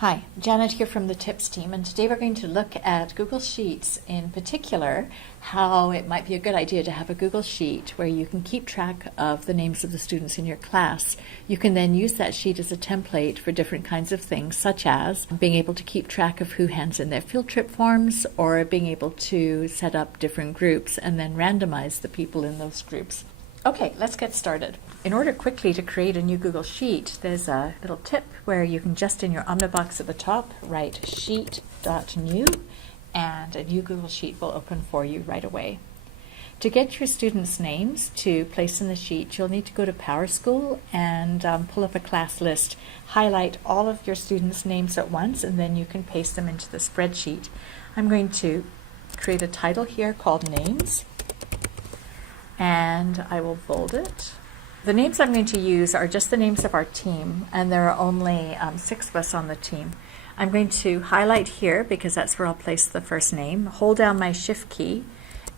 Hi, Janet here from the Tips team, and today we're going to look at Google Sheets, in particular how it might be a good idea to have a Google Sheet where you can keep track of the names of the students in your class. You can then use that sheet as a template for different kinds of things, such as being able to keep track of who hands in their field trip forms, or being able to set up different groups and then randomize the people in those groups. Okay, let's get started. In order quickly to create a new Google Sheet, there's a little tip where you can just in your omnibox at the top write sheet.new and a new Google Sheet will open for you right away. To get your students' names to place in the sheet, you'll need to go to PowerSchool and pull up a class list. Highlight all of your students' names at once and then you can paste them into the spreadsheet. I'm going to create a title here called Names, and I will bold it. The names I'm going to use are just the names of our team, and there are only 6 of us on the team. I'm going to highlight here because that's where I'll place the first name, hold down my Shift key,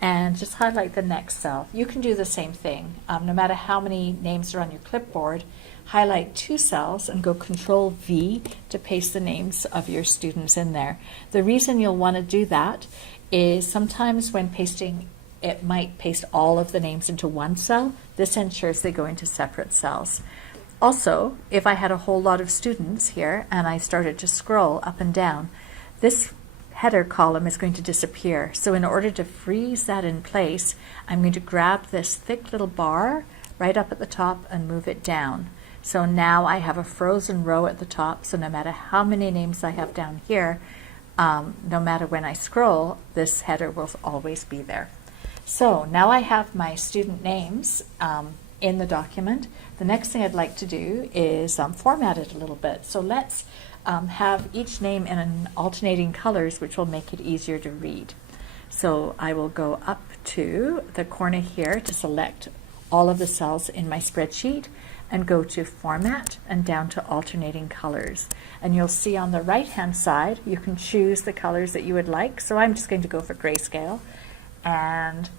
and just highlight the next cell. You can do the same thing. No matter how many names are on your clipboard, highlight 2 cells and go Control V to paste the names of your students in there. The reason you'll want to do that is sometimes when pasting it might paste all of the names into one cell. This ensures they go into separate cells. Also, if I had a whole lot of students here and I started to scroll up and down, this header column is going to disappear. So in order to freeze that in place, I'm going to grab this thick little bar right up at the top and move it down. So now I have a frozen row at the top, so no matter how many names I have down here, no matter when I scroll, this header will always be there. So now I have my student names in the document. The next thing I'd like to do is format it a little bit. So let's have each name in alternating colors, which will make it easier to read. So I will go up to the corner here to select all of the cells in my spreadsheet and go to Format and down to Alternating Colors. And you'll see on the right-hand side, you can choose the colors that you would like. So I'm just going to go for grayscale. And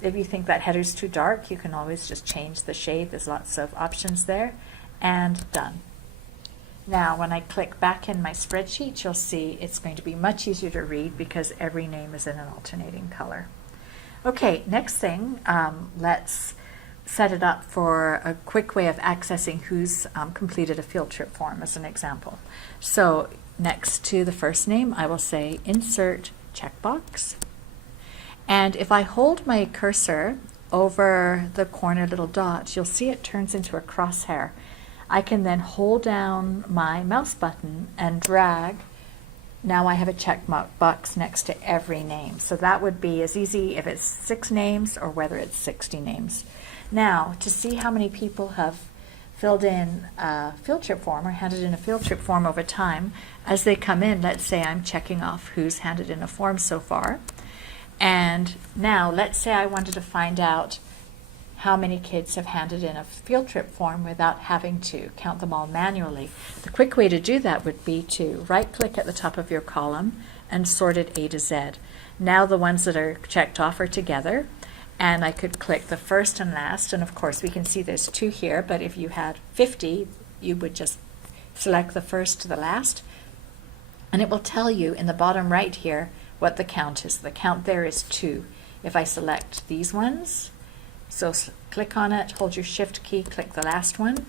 if you think that header's too dark, you can always just change the shade. There's lots of options there. And done. Now, when I click back in my spreadsheet, you'll see it's going to be much easier to read because every name is in an alternating color. Okay, next thing, let's set it up for a quick way of accessing who's completed a field trip form as an example. So next to the first name, I will say Insert Checkbox. And if I hold my cursor over the corner little dot, you'll see it turns into a crosshair. I can then hold down my mouse button and drag. Now I have a check box next to every name. So that would be as easy if it's 6 names or whether it's 60 names. Now, to see how many people have filled in a field trip form or handed in a field trip form over time, as they come in, let's say I'm checking off who's handed in a form so far. And now let's say I wanted to find out how many kids have handed in a field trip form without having to count them all manually. The quick way to do that would be to right-click at the top of your column and sort it A to Z. Now the ones that are checked off are together, and I could click the first and last, and of course we can see there's 2 here, but if you had 50, you would just select the first to the last, and it will tell you in the bottom right here what the count is. The count there is 2. If I select these ones, so click on it, hold your Shift key, click the last one,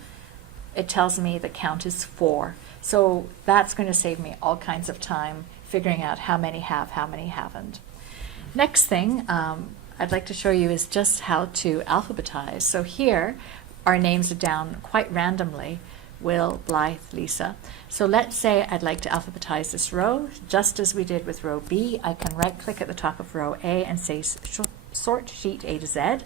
it tells me the count is 4. So that's going to save me all kinds of time figuring out how many have, how many haven't. Next thing I'd like to show you is just how to alphabetize. So here our names are down quite randomly. Will, Blythe, Lisa. So let's say I'd like to alphabetize this row, just as we did with row B. I can right-click at the top of row A and say Sort Sheet A to Z.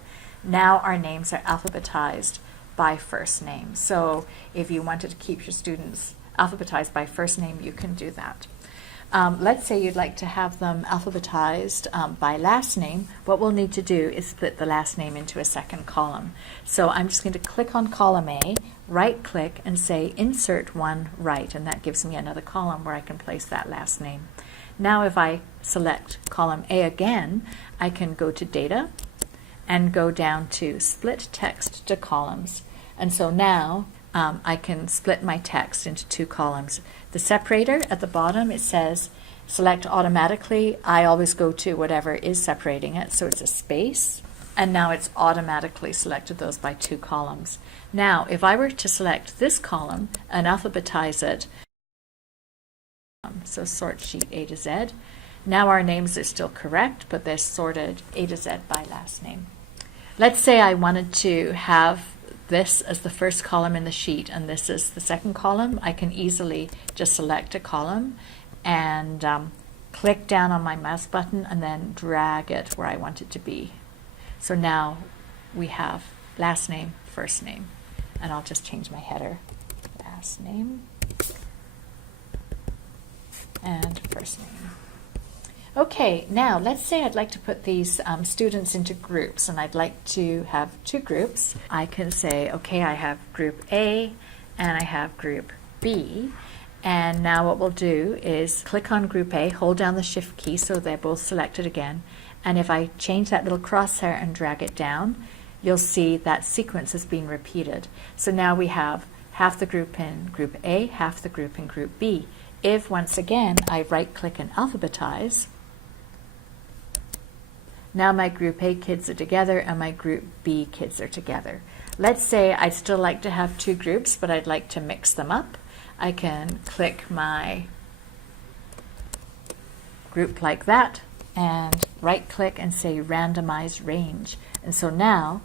Now our names are alphabetized by first name. So if you wanted to keep your students alphabetized by first name, you can do that. Let's say you'd like to have them alphabetized by last name. What we'll need to do is split the last name into a second column. So I'm just going to click on column A, right click and say Insert One Right, and that gives me another column where I can place that last name. Now if I select column A again, I can go to Data and go down to Split Text to Columns. And so now I can split my text into two columns. The separator at the bottom, it says select automatically. I always go to whatever is separating it, so it's a space. And now it's automatically selected those by two columns. Now, if I were to select this column and alphabetize it, so sort sheet A to Z, now our names are still correct, but they're sorted A to Z by last name. Let's say I wanted to have this as the first column in the sheet and this is the second column. I can easily just select a column and click down on my mouse button and then drag it where I want it to be. So now we have last name, first name, and I'll just change my header. Last name and first name. Okay, now let's say I'd like to put these students into groups and I'd like to have two groups. I can say, okay, I have group A and I have group B. And now what we'll do is click on group A, hold down the shift key so they're both selected again. And if I change that little crosshair and drag it down, you'll see that sequence is being repeated. So now we have half the group in group A, half the group in group B. If once again I right click and alphabetize, now my group A kids are together and my group B kids are together. Let's say I'd still like to have two groups, but I'd like to mix them up. I can click my group like that and right click and say randomize range. And so now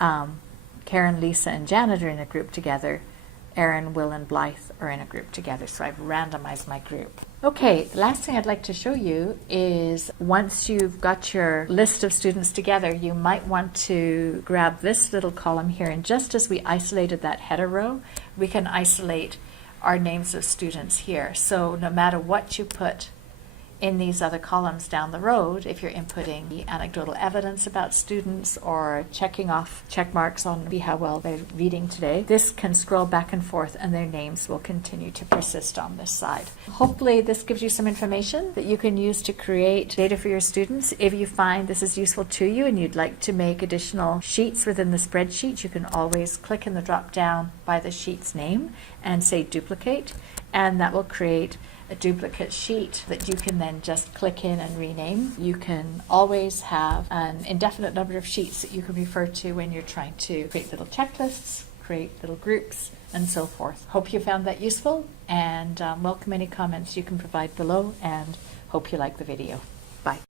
Karen, Lisa, and Janet are in a group together. Erin, Will, and Blythe are in a group together. So I've randomized my group. Okay, the last thing I'd like to show you is once you've got your list of students together, you might want to grab this little column here. And just as we isolated that header row, we can isolate our names of students here. So no matter what you put in these other columns down the road, if you're inputting the anecdotal evidence about students or checking off check marks on how well they're reading today, this can scroll back and forth and their names will continue to persist on this side. Hopefully this gives you some information that you can use to create data for your students. If you find this is useful to you and you'd like to make additional sheets within the spreadsheet, you can always click in the drop down by the sheet's name and say duplicate, and that will create a duplicate sheet that you can then just click in and rename. You can always have an indefinite number of sheets that you can refer to when you're trying to create little checklists, create little groups, and so forth. Hope you found that useful, and welcome any comments you can provide below, and hope you like the video.